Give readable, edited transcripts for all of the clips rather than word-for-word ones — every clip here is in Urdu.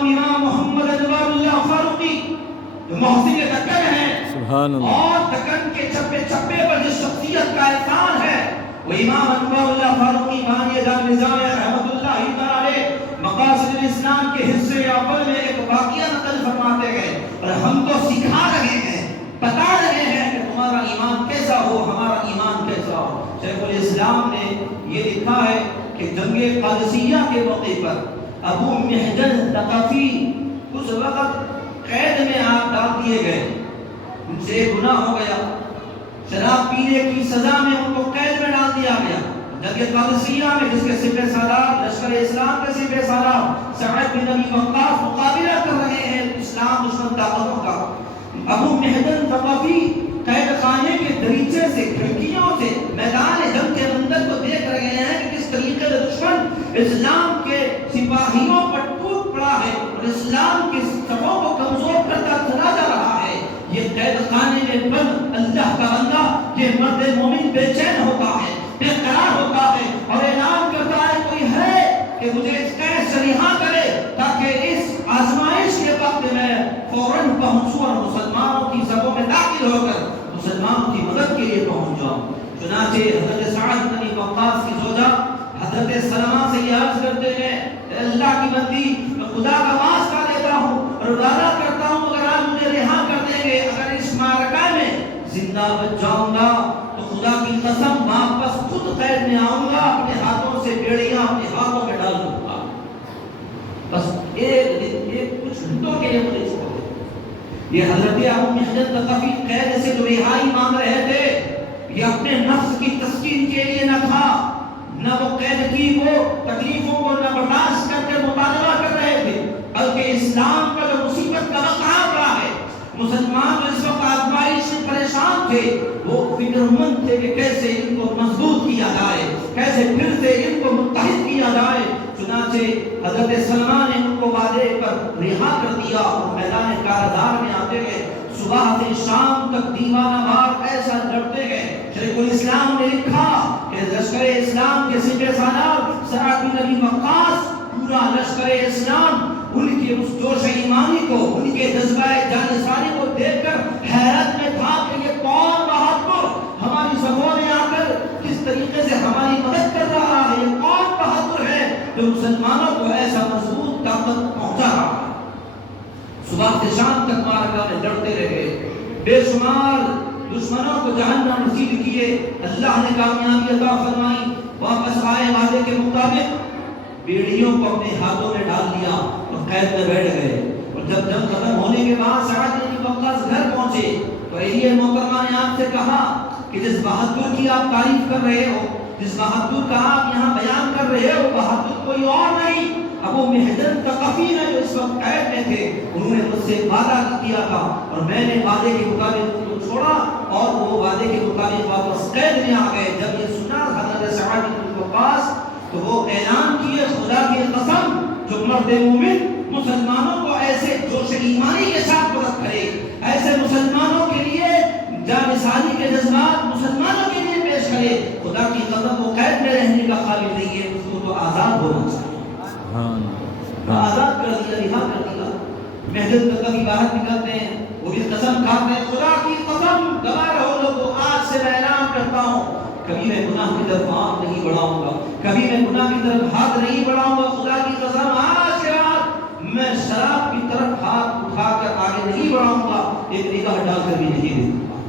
امام محمد انوار اللہ فاروقی جو محسن دکن ہے، سبحان اللہ، اور دکن کے چپے چپے پر جس شخصیت کا احسان ہے وہ امام انوار اللہ فاروقی بانی جان نظام رحمت اللہ تعالی مقاصد الاسلام کے حصے اول میں ایک واقعہ نقل فرماتے گئے، اور ہم تو سکھا رہے ہیں، بتا رہے ہیں کہ تمہارا ایمان کیسا ہو، ہمارا ایمان کیسا ہو۔ شیخ الاسلام نے یہ لکھا ہے کہ جنگ قادسیہ کے موقع پر ابو محجن ثقفی اس وقت قید میں آپ ڈال دیے گئے، ان سے گناہ ہو گیا، شراب پینے کی سزا میں ان کو قید میں ڈال دیا گیا۔ جنگ قادسیہ میں جس کے سپہ سالار لشکر اسلام کے سپہ سالار سعد بن ابی وقاص مقابلہ کر رہے ہیں اسلام دشمن طاقتوں کا، ابو محجن ثقفی قید خانے کے دریچے سے کھڑکیوں سے میدان جنگ کے اندر کو دیکھ رہے ہیں کہ کس طریقے سے دشمن اسلام کے سپاہیوں پر ٹوٹ پڑا ہے اور اسلام کے صفوں کو کمزور کرتا چلا جا رہا ہے۔ یہ قید خانے میں بند اللہ کا بندہ، یہ مرد مومن بے چین ہوتا ہے، بے قرار ہوتا ہے اور اعلان کرتا ہے کوئی ہے کہ مجھے اس قید سے رہا کرے تاکہ اس آزمائش کے وقت میں فوراً پہنچوں اور مسلمانوں کی صفوں میں داخل ہو کر مسلمانوں کی مدد کے لیے پہنچ جاؤں۔ چنانچہ حضرت سعد بن ابی وقاص کی زوجہ حضرت سلمہ سے یہ عرض کرتے ہیں، اے اللہ کی بندی، میں خدا کا واسطہ لیتا ہوں اور وعدہ کرتا ہوں اگر آپ مجھے رہا کر دیں گے، اگر اس معرکہ میں زندہ بچ جاؤں گا تو خدا کی قسم واپس خود قید میں آؤں گا، اپنے ہاتھوں سے بیڑیاں اپنے ہاتھوں میں ڈال دوں گا، بس ایک دن کچھ گھنٹوں کے لیے مجھے چھوڑ دے۔ یہ حضرت ابو محجن ثقفی قید سے جو رہائی مانگ رہے تھے، یہ اپنے نفس کی تسکین کے لیے نہ تھا، نہ وہ قید کی وہ تکلیفوں کو نہ برداشت کر کے مطالبہ کر رہے تھے، بلکہ اسلام کا جو مصیبت کا وقت آ رہا ہے، مسلمان جو اس وقت آزمائش سے پریشان تھے، وہ فکر مند تھے کہ کیسے ان کو مضبوط کیا جائے، کیسے پھر سے ان کو متحد کیا جائے۔ چنانچہ حضرت سلمہ نے ان کو وعدے پر رہا کر دیا اور میدان کارزار میں آتے گئے، صبح سے شام تک دیوانہ وار ایسا لڑتے گئے۔ شیخ الاسلام نے لکھا کہ لشکر اسلام کے سپہ سالار سعد بن ابی وقاص، پورا لشکر اسلام ان کے اس جوش ایمانی کو، ان کے جذبہ جانثاری کو دیکھ کر حیرت میں تھا کہ یہ کون بہادر ہماری صفوں میں آ کر کس طریقے سے ہماری مدد کر رہا ہے، یہ کون بہادر ہے جو مسلمانوں کو ایسا مضبوط طاقت پہنچا رہا ہے۔ صبح سے شام تک معرکہ میں لڑتے رہے، بے شمار دشمنوں کو جہنم نصیب کیے، اللہ نے کامیابی عطا فرمائی، واپس آئے وعدے کے مطابق، بیڑیوں کو اپنے ہاتھوں میں ڈال لیا اور قید میں بیٹھ گئے۔ اور جب جنگ ختم ہونے کے بعد سعد بن ابی وقاص گھر پہنچے تو اہلیہ محترمہ نے آپ سے کہا کہ جس بہادر کی آپ تعریف کر رہے ہو، جس بہادر کا آپ یہاں بیان کر رہے ہو، بہادر کوئی اور نہیں، ابو محجن ثقفی ہے جو اس وقت قید میں تھے، انہوں نے مجھ سے وعدہ کیا تھا اور میں نے وعدے کے مطابق ان کو چھوڑا اور وہ وعدے کے مطابق واپس قید میں آ گئے۔ جب یہ سنا حضرت سعد بن ابی وقاص تو وہ اعلان کیے، خدا کی قسم جو مرد مومن مسلمانوں کو ایسے جوش ایمانی کے ساتھ مدد کرے، ایسے مسلمانوں کے لیے جانثاری کے جذبات مسلمانوں کے لیے پیش کرے، خدا کی قسم وہ قید میں رہنے کا قابل نہیں ہے، اس کو تو آزاد ہونا چاہیے۔ آزاد کر دیا، رہا کر دیا۔ محجن ثقفی باہر نکلتے ہیں، وہ بھی قسم کھاتے ہیں، خدا کی قسم گواہ رہو لوگوں، آج سے میں اعلان کرتا ہوں کبھی میں گناہ کی طرف ہاتھ نہیں بڑھاؤں گا، کبھی میں گناہ کی طرف ہاتھ نہیں بڑھاؤں گا، خدا کی قسم آج کے بعد میں شراب کی طرف ہاتھ اٹھا کر آگے نہیں بڑھاؤں گا، ایک نگاہ ڈال کر بھی نہیں دیکھوں گا۔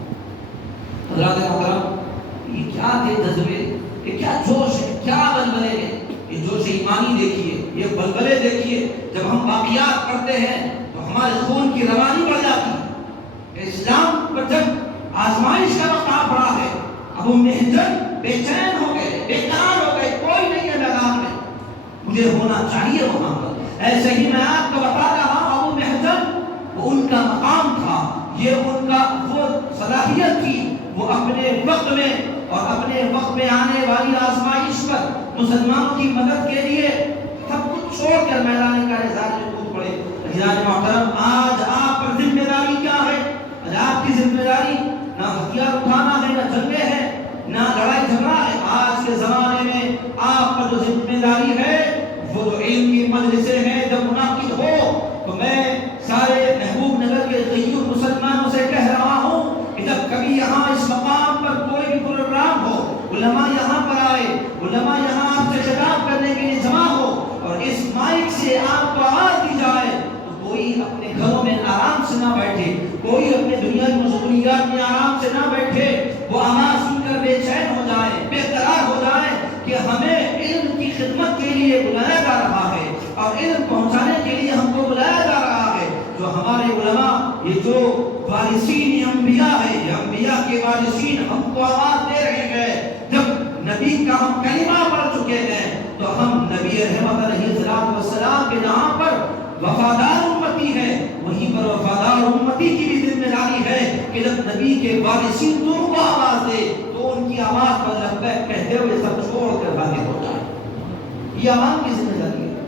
حضرات محترم، یہ کیا تھے جذبے، یہ کیا جوش ہے، کیا بلبلے ہیں، یہ جوش ایمانی دیکھیے، یہ بلبلے دیکھیے۔ جب ہم واقعات پڑھتے ہیں تو ہمارے خون کی روانی بڑھ جاتی ہے۔ اسلام پر جب آزمائش کا وقت آ پڑا ہے، ابو محجن بے چین ہو گئے، بے قرار ہو گئے، کوئی نہیں ہے میدان میں، مجھے ہونا چاہیے وہاں پر۔ ایسے ہی میں آپ کو بتا رہا ہوں، ابو محجن وہ ان کا مقام تھا، یہ ان کا وہ صلاحیت تھی، وہ اپنے وقت میں اور اپنے وقت میں آنے والی آزمائش پر مسلمانوں کی مدد کے لیے سب کچھ چھوڑ کر میدان کارزار میں کود پڑے۔ حضرات محترم، آج آپ پر ذمہ داری کیا ہے؟ آج آپ کی ذمہ داری نہ ہتھیار اٹھانا ہے، نہ جنگیں ہیں، نہ لڑائی جھگڑا ہے۔ آج کے زمانے میں آپ پر جو ذمہ داری ہے وہ جو علم کی مجلسیں ہیں جب منعقد ہو علماء یہاں پر آئے، علماء یہاں آپ سے خطاب کرنے کے لیے جمع ہو اور اس مائک سے آپ کو آواز دی جائے تو کوئی اپنے گھروں میں آرام سے نہ بیٹھے، کوئی اپنے دنیا کی مشغولیات میں آرام سے نہ بیٹھے، وہ آواز سن کر بے چین ہو جائے، بے قرار ہو جائے کہ ہمیں علم کی خدمت کے لیے بلایا جا رہا ہے اور علم پہنچانے کے لیے ہم کو بلایا جا رہا ہے۔ جو ہمارے علماء، یہ جو وارثین انبیاء ہے، یہ انبیاء کے وارثین ہم کو آواز دے رہے ہیں۔ جب نبی کا ہم کلمہ پڑھ چکے ہیں تو ہم نبی رحمت علیہ السلام کے جہاں پر وفادار امتی ہے، وہیں پر وفادار امتی کی بھی ذمہ داری ہے کہ جب نبی کے وارثین تم کو آواز دے تو ان کی آواز پر لبیک کہتے ہوئے سب چھوڑ کر آگے ہو جائے۔ یہ عوام کی ذمہ داری ہے۔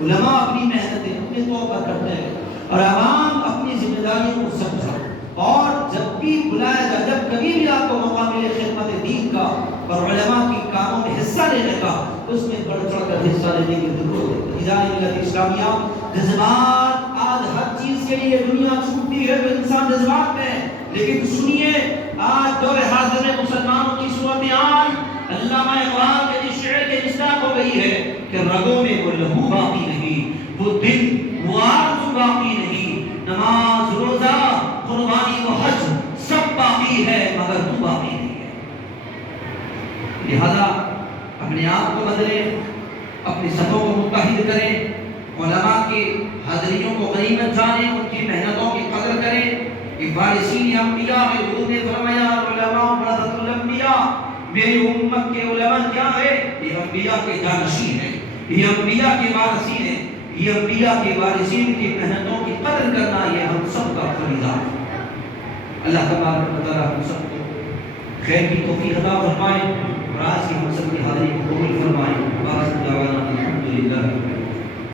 علماء اپنی محنتیں اپنے طور پر کرتے ہیں اور عوام اپنی ذمہ داریوں کو سمجھا، اور جب بھی بلایا جائے، جب کبھی بھی آپ کو موقع ملے خدمت دین کا اور علماء کی کاموں میں حصہ لینے کا، اس میں بڑھ چڑھ کر حصہ لینے کی ضرورت ہے۔ ادارے ملت اسلامیہ، جذبات آج ہر چیز کے لیے دنیا چھوٹتی ہے تو انسان جذبات میں ہے، لیکن سنیے آج دور حاضر میں مسلمانوں کی صورتحال علامہ اقبال کے جس شعر کے مصداق ہو گئی ہے کہ رگوں میں وہ لہو باقی نہیں، وہ دل وہ آرزو باقی نہیں، نماز روزہ قربانی و حج سب باقی ہے مگر تو باقی نہیں ہے۔ لہذا اپنے آپ کو بدلیں، اپنی صفوں کو متحد کریں، علماء کی حاضریوں کو غنیمت جانیں، ان کی محنتوں کی قدر کریں۔ وارثین انبیاء ہے، حضور نے فرمایا علماء ورثۃ الانبیاء، میری امت کے علماء کیا ہے؟ یہ انبیاء کے جانشین ہیں، یہ انبیاء کے وارثین ہیں، یہ انبیاء کے وارثین کی محنتوں کی قدر کرنا یہ ہم سب کا فریضہ ہے۔ اللہ تبارک و تعالیٰ ہم سب کو خیر کی توفیق عطا فرمائے اور آج کی ہم سب کی حاضری